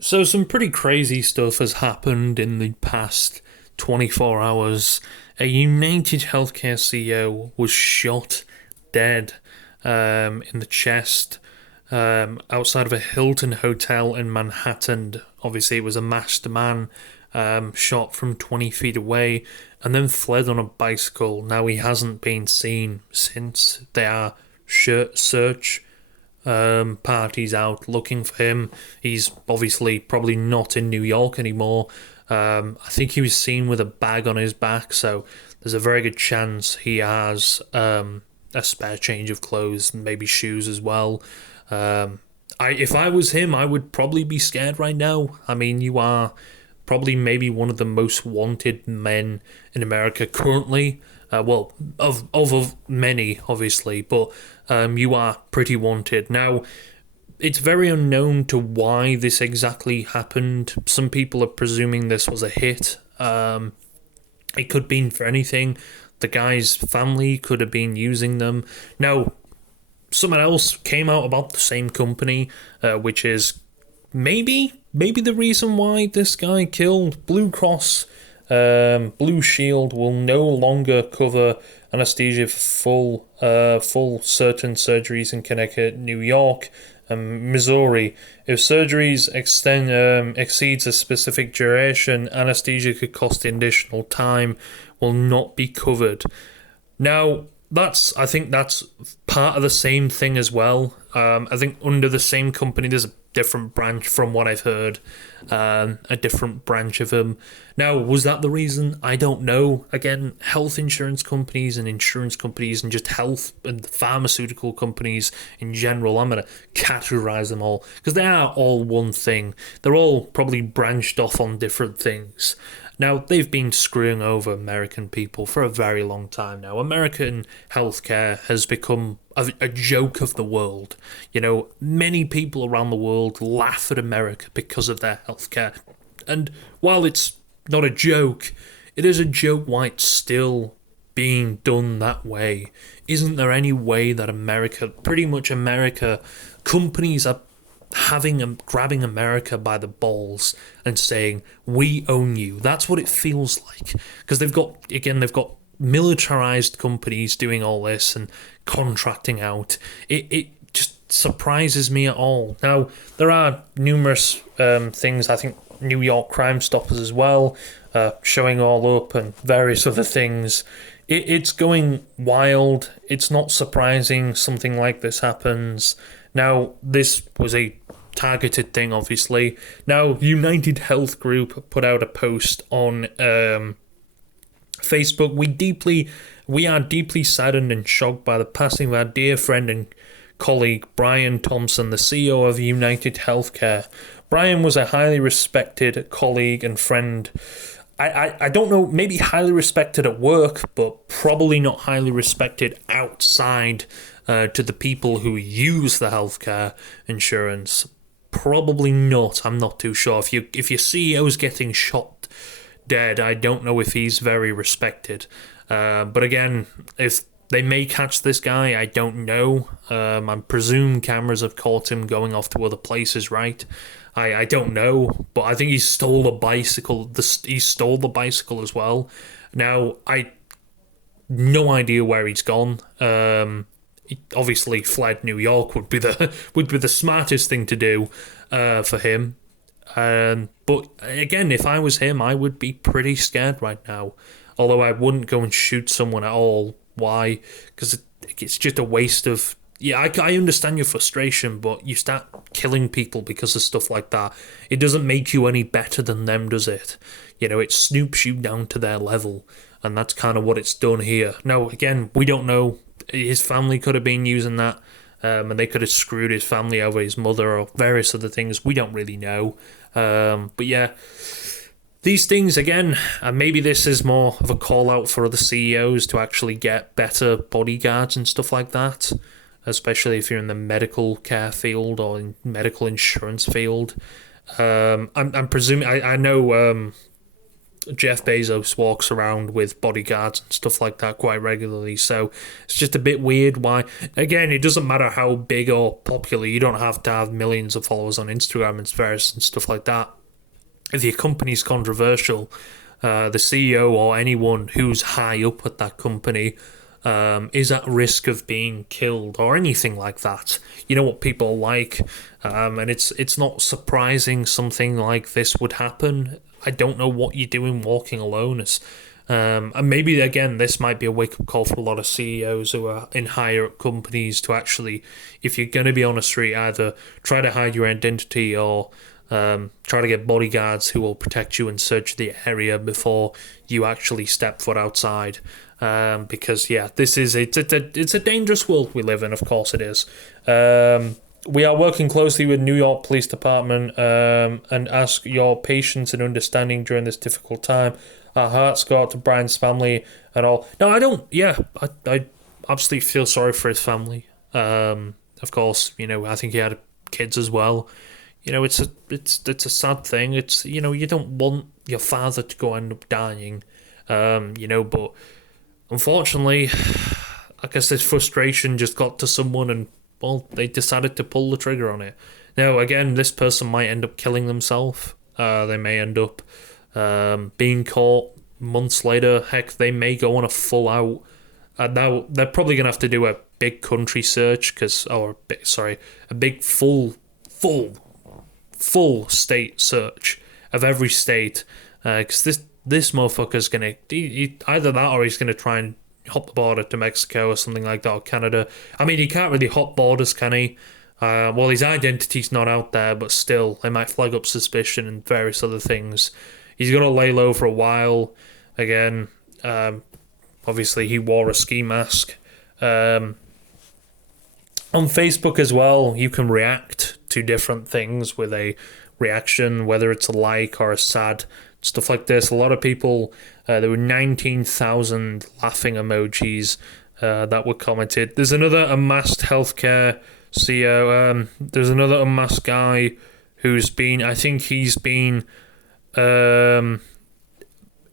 So some pretty crazy stuff has happened in the past 24 hours. A United Healthcare CEO was shot dead in the chest outside of a Hilton hotel in Manhattan. Obviously, it was a masked man shot from 20 feet away and then fled on a bicycle. Now, he hasn't been seen since. They are search parties out looking for him. He's obviously probably not in New York anymore. I think he was seen with a bag on his back, so there's a very good chance he has a spare change of clothes and maybe shoes as well. If I was him, I would probably be scared right now. I mean, you are probably maybe one of the most wanted men in America currently. Well, of many, obviously, but you are pretty wanted. Now, it's very unknown to why this exactly happened. Some people are presuming this was a hit. It could be for anything. The guy's family could have been using them. Now, someone else came out about the same company, which is maybe the reason why this guy killed. Blue Cross Blue Shield will no longer cover anesthesia for full certain surgeries in Connecticut, New York, and Missouri. If surgeries exceeds a specific duration, anesthesia could cost additional time, will not be covered. Now, I think that's part of the same thing as well. I think under the same company, there's a different branch from what I've heard, a different branch of them. Now, was that the reason? I don't know. Again, health insurance companies and insurance companies and just health and pharmaceutical companies in general, I'm going to categorize them all because they are all one thing. They're all probably branched off on different things. Now, they've been screwing over American people for a very long time now. American healthcare has become a joke of the world. You know, many people around the world laugh at America because of their healthcare. And while it's not a joke, it is a joke why it's still being done that way. Isn't there any way that pretty much America, companies are grabbing America by the balls and saying we own you? That's what it feels like, because they've got militarized companies doing all this and contracting out. It just surprises me at all. Now, there are numerous things. I think New York Crime Stoppers as well, showing all up, and various other things. It's going wild. It's not surprising something like this happens. Now, this was a targeted thing, obviously. Now, United Health Group put out a post on Facebook. We are deeply saddened and shocked by the passing of our dear friend and colleague Brian Thompson, the CEO of United Healthcare. Brian was a highly respected colleague and friend. I don't know, maybe highly respected at work, but probably not highly respected outside to the people who use the healthcare insurance. Probably not. I'm not too sure. If your CEO's getting shot dead, I don't know if he's very respected. But again, if they may catch this guy, I don't know. I presume cameras have caught him going off to other places, right? I don't know, but I think he stole a bicycle. He stole the bicycle as well. Now, no idea where he's gone. He obviously fled New York would be the smartest thing to do for him. But again, if I was him, I would be pretty scared right now. Although I wouldn't go and shoot someone at all. Why? Because it's just a waste of... Yeah, I understand your frustration, but you start killing people because of stuff like that. It doesn't make you any better than them, does it? You know, it snoops you down to their level, and that's kind of what it's done here. Now, again, we don't know. His family could have been using that, and they could have screwed his family over, his mother, or various other things. We don't really know. But yeah, these things, again, maybe this is more of a call out for other CEOs to actually get better bodyguards and stuff like that, especially if you're in the medical care field or in medical insurance field. I'm presuming, I know Jeff Bezos walks around with bodyguards and stuff like that quite regularly. So it's just a bit weird why. Again, it doesn't matter how big or popular. You don't have to have millions of followers on Instagram and stuff like that. If your company's controversial, the CEO or anyone who's high up at that company is at risk of being killed or anything like that. You know what people like, and it's not surprising something like this would happen. I don't know what you're doing walking alone. And maybe, again, this might be a wake-up call for a lot of CEOs who are in higher-up companies to actually, if you're going to be on a street, either try to hide your identity or try to get bodyguards who will protect you and search the area before you actually step foot outside. Because, yeah, it's a dangerous world we live in, of course it is. We are working closely with New York Police Department and ask your patience and understanding during this difficult time. Our hearts go out to Brian's family and all. No, I don't. Yeah, I absolutely feel sorry for his family. Of course, I think he had kids as well. It's a sad thing. It's you don't want your father to go end up dying. But unfortunately, I guess this frustration just got to someone and, well, they decided to pull the trigger on it. Now, again, this person might end up killing themselves. They may end up being caught months later. Heck, they may go on a full out. Now, they're probably going to have to do a big country search, a big full state search of every state. Because this motherfucker's going to, either that or he's going to try and hop the border to Mexico or something like that, or Canada. I mean, he can't really hop borders, can he? Well, his identity's not out there, but still, they might flag up suspicion and various other things. He's got to lay low for a while. Again, obviously, he wore a ski mask. On Facebook as well, you can react to different things with a reaction, whether it's a like or a sad, stuff like this. A lot of people, there were 19,000 laughing emojis that were commented. There's another unmasked healthcare CEO. There's another unmasked guy who's been, I think he's been,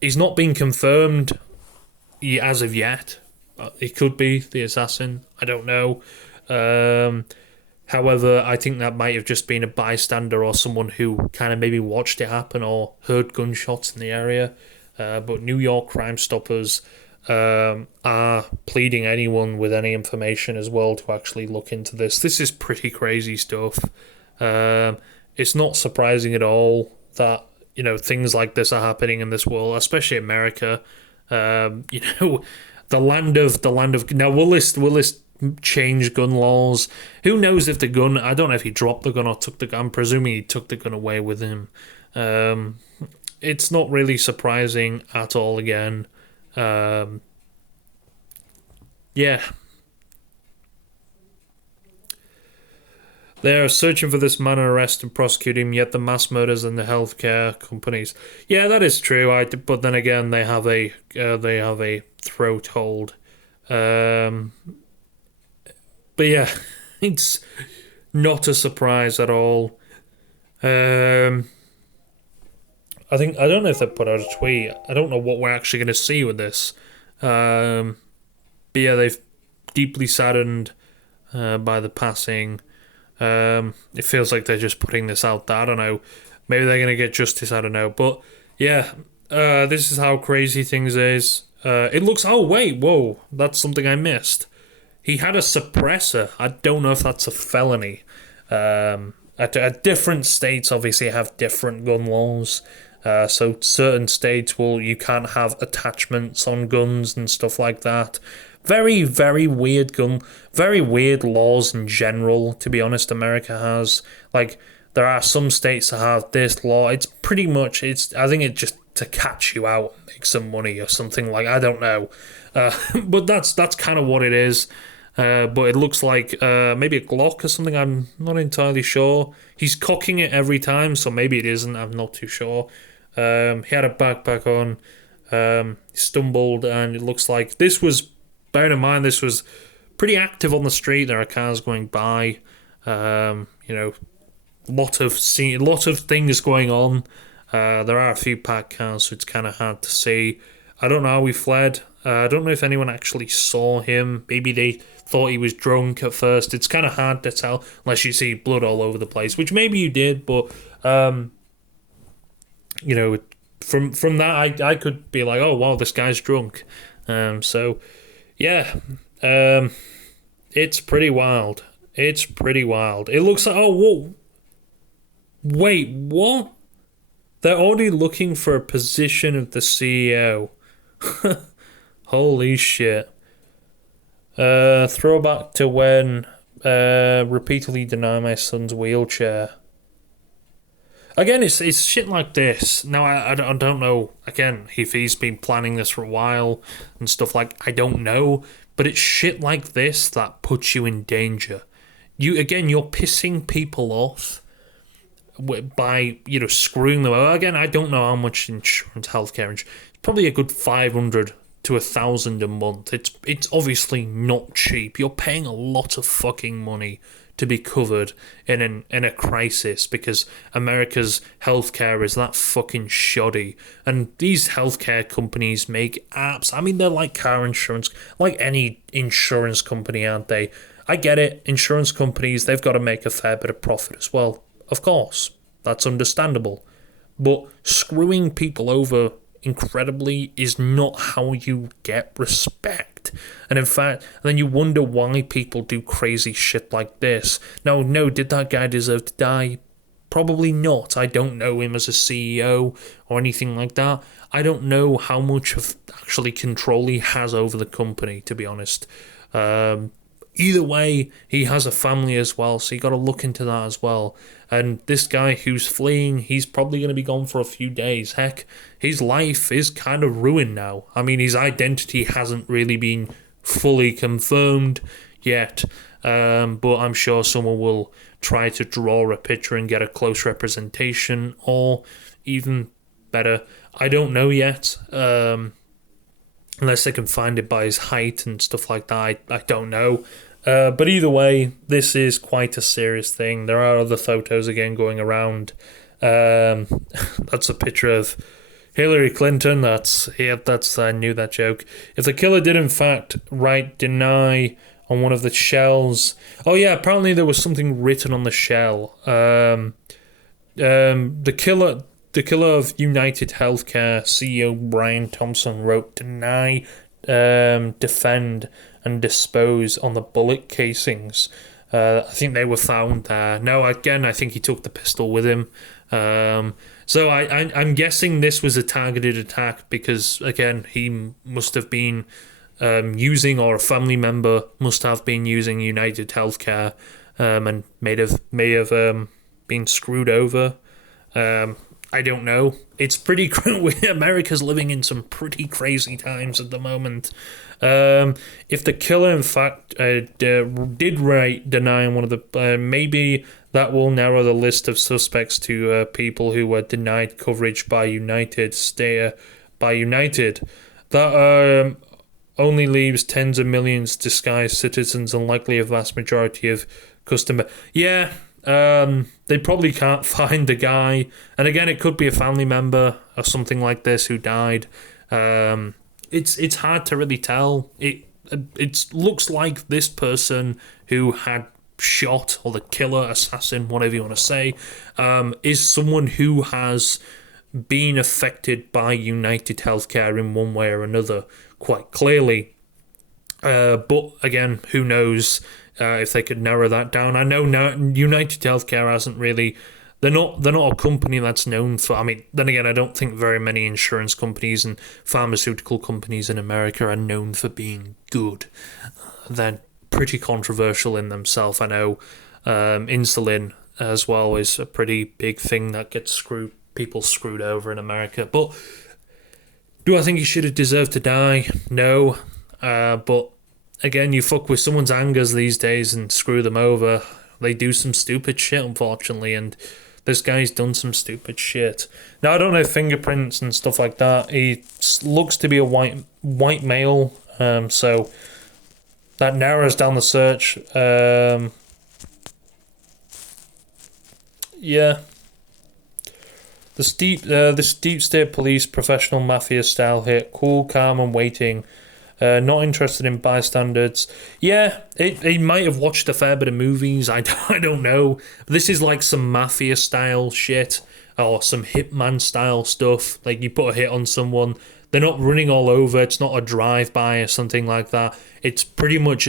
he's not been confirmed as of yet. It could be the assassin. I don't know. However, I think that might have just been a bystander or someone who kind of maybe watched it happen or heard gunshots in the area. But New York Crime Stoppers are pleading anyone with any information as well to actually look into this. This is pretty crazy stuff. It's not surprising at all that things like this are happening in this world, especially America. The land of now will this change gun laws? Who knows if the gun? I don't know if he dropped the gun or took the gun. I'm presuming he took the gun away with him. It's not really surprising at all. Again, yeah. They are searching for this man and arrest and prosecute him, yet the mass murders and the healthcare companies. Yeah, that is true. But then again, they have a throat hold. But yeah, it's not a surprise at all. I don't know if they put out a tweet. I don't know what we're actually going to see with this. But yeah, they've deeply saddened by the passing. It feels like they're just putting this out there. I don't know. Maybe they're going to get justice. I don't know. But yeah, this is how crazy things is. It looks... Oh, wait. Whoa. That's something I missed. He had a suppressor. I don't know if that's a felony. At different states, obviously, have different gun laws. So certain states you can't have attachments on guns and stuff like that. Very, very weird very weird laws in general, to be honest, America has. Like, there are some states that have this law. It's pretty much, I think it's just to catch you out and make some money or something like, I don't know. But that's kind of what it is. But it looks like maybe a Glock or something. I'm not entirely sure. He's cocking it every time, so maybe it isn't. I'm not too sure. He had a backpack on. He stumbled, and it looks like this was... Bearing in mind, this was pretty active on the street. There are cars going by. Lot of things going on. There are a few packed cars, so it's kind of hard to see. I don't know how he fled. I don't know if anyone actually saw him. Maybe they thought he was drunk at first. It's kind of hard to tell unless you see blood all over the place, which maybe you did, but you know, from that I could be like, oh wow, this guy's drunk. So yeah, it's pretty wild. It's pretty wild. It looks like, oh whoa, wait, what? They're already looking for a position of the CEO. Holy shit. Throwback to when repeatedly deny my son's wheelchair. Again, it's shit like this. Now, I don't know, again, if he's been planning this for a while and stuff like, I don't know, but it's shit like this that puts you in danger. You're pissing people off by, screwing them over. Again, I don't know how much insurance, healthcare, it's probably a good 500 to 1,000 a month. It's obviously not cheap. You're paying a lot of fucking money to be covered in a crisis because America's healthcare is that fucking shoddy. And these healthcare companies make apps. I mean, they're like car insurance, like any insurance company, aren't they? I get it. Insurance companies, they've got to make a fair bit of profit as well. Of course, that's understandable. But screwing people over incredibly is not how you get respect. And in fact, then you wonder why people do crazy shit like this. Now, no, did that guy deserve to die? Probably not. I don't know him as a CEO or anything like that. I don't know how much of actually control he has over the company, to be honest. Either way, he has a family as well, so you got to look into that as well. And this guy who's fleeing, he's probably going to be gone for a few days. Heck, his life is kind of ruined now. I mean, his identity hasn't really been fully confirmed yet, but I'm sure someone will try to draw a picture and get a close representation, or even better, I don't know yet. Unless they can find it by his height and stuff like that, I don't know. But either way, this is quite a serious thing. There are other photos again going around. That's a picture of Hillary Clinton. I knew that joke. If the killer did in fact deny on one of the shells. Oh yeah, apparently there was something written on the shell. The killer of United Healthcare CEO Brian Thompson wrote, "Deny, defend, and dispose" on the bullet casings. I think they were found there. No, again, I think he took the pistol with him. So I'm guessing this was a targeted attack because, again, he must have been using, or a family member must have been using United Healthcare, and may have been screwed over. I don't know. It's pretty. America's living in some pretty crazy times at the moment. If the killer, in fact, did deny one of the, maybe that will narrow the list of suspects to people who were denied coverage by United. That only leaves tens of millions disguised citizens and likely a vast majority of customer. Yeah. They probably can't find the guy, and again, it could be a family member or something like this who died. It's hard to really tell. It looks like this person who had shot, or the killer, assassin, whatever you want to say, is someone who has been affected by United Healthcare in one way or another, quite clearly. But again, who knows? If they could narrow that down. I know United Healthcare hasn't really. They're not a company that's known for. I mean, then again, I don't think very many insurance companies and pharmaceutical companies in America are known for being good. They're pretty controversial in themselves. I know insulin as well is a pretty big thing that gets people screwed over in America. But do I think he should have deserved to die? No, but. Again, you fuck with someone's angers these days and screw them over. They do some stupid shit, unfortunately, and this guy's done some stupid shit. Now, I don't know fingerprints and stuff like that. He looks to be a white male, so that narrows down the search. Yeah. This deep state police professional mafia style hit, cool, calm, and waiting. Not interested in bystanders. Yeah, he might have watched a fair bit of movies. I don't know. This is like some mafia style shit or some hitman style stuff. Like you put a hit on someone, they're not running all over. It's not a drive by or something like that. It's pretty much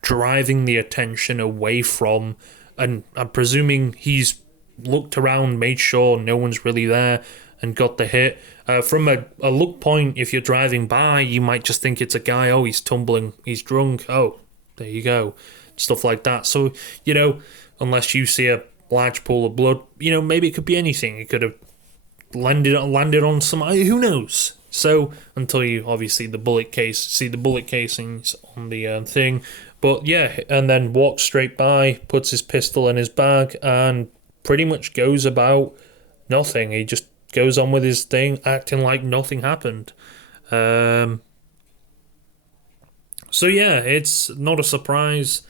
driving the attention away from. And I'm presuming he's looked around, made sure no one's really there, and got the hit. From a look point, if you're driving by, you might just think it's a guy. Oh, he's tumbling, he's drunk. Oh, there you go. Stuff like that. So, unless you see a large pool of blood, maybe it could be anything. It could have landed on somebody. Who knows? So, until you obviously see the bullet casings on the thing. But yeah, and then walks straight by, puts his pistol in his bag, and pretty much goes about nothing. He just goes on with his thing, acting like nothing happened. So yeah, it's not a surprise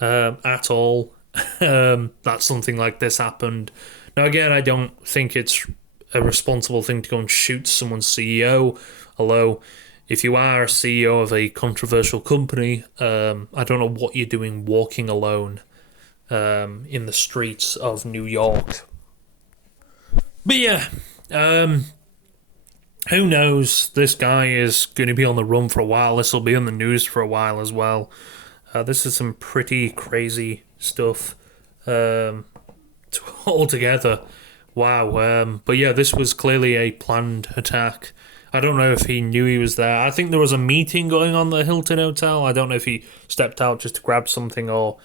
at all that something like this happened. Now again, I don't think it's a responsible thing to go and shoot someone's CEO, although if you are a CEO of a controversial company, I don't know what you're doing walking alone in the streets of New York. But yeah, who knows? This guy is going to be on the run for a while. This will be in the news for a while as well. This is some pretty crazy stuff altogether. Wow. But yeah, this was clearly a planned attack. I don't know if he knew he was there. I think there was a meeting going on at the Hilton Hotel. I don't know if he stepped out just to grab something or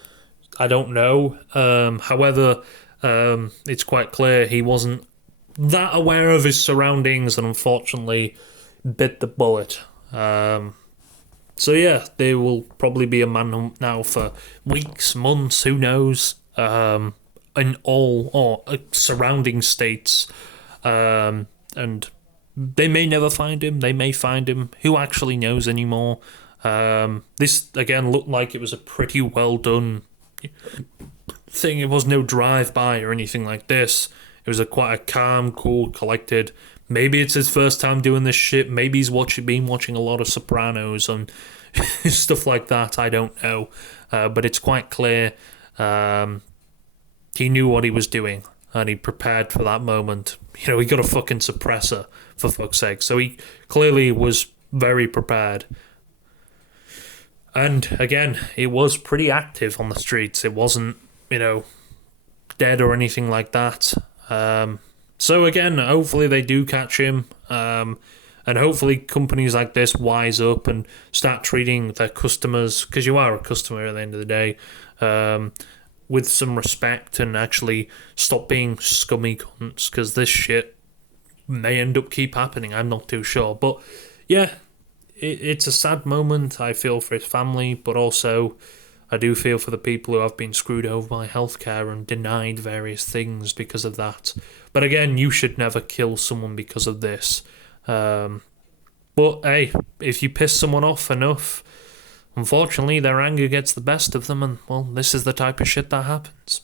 I don't know. However, it's quite clear he wasn't that aware of his surroundings and unfortunately bit the bullet. So yeah, there will probably be a manhunt now for weeks, months, who knows, in all or surrounding states. And they may never find him, they may find him. Who actually knows anymore? This, again, looked like it was a pretty well done thing. It was no drive-by or anything like this. It was quite a calm, cool, collected. Maybe it's his first time doing this shit. Maybe he's been watching a lot of Sopranos and stuff like that. I don't know. But it's quite clear he knew what he was doing and he prepared for that moment. He got a fucking suppressor, for fuck's sake. So he clearly was very prepared. And again, it was pretty active on the streets. It wasn't, dead or anything like that. So again, hopefully they do catch him, and hopefully companies like this wise up and start treating their customers, because you are a customer at the end of the day, with some respect and actually stop being scummy cunts, because this shit may end up keep happening. I'm not too sure, but yeah, it's a sad moment. I feel for his family, but also I do feel for the people who have been screwed over by healthcare and denied various things because of that. But again, you should never kill someone because of this. But hey, if you piss someone off enough, unfortunately their anger gets the best of them, and well, this is the type of shit that happens.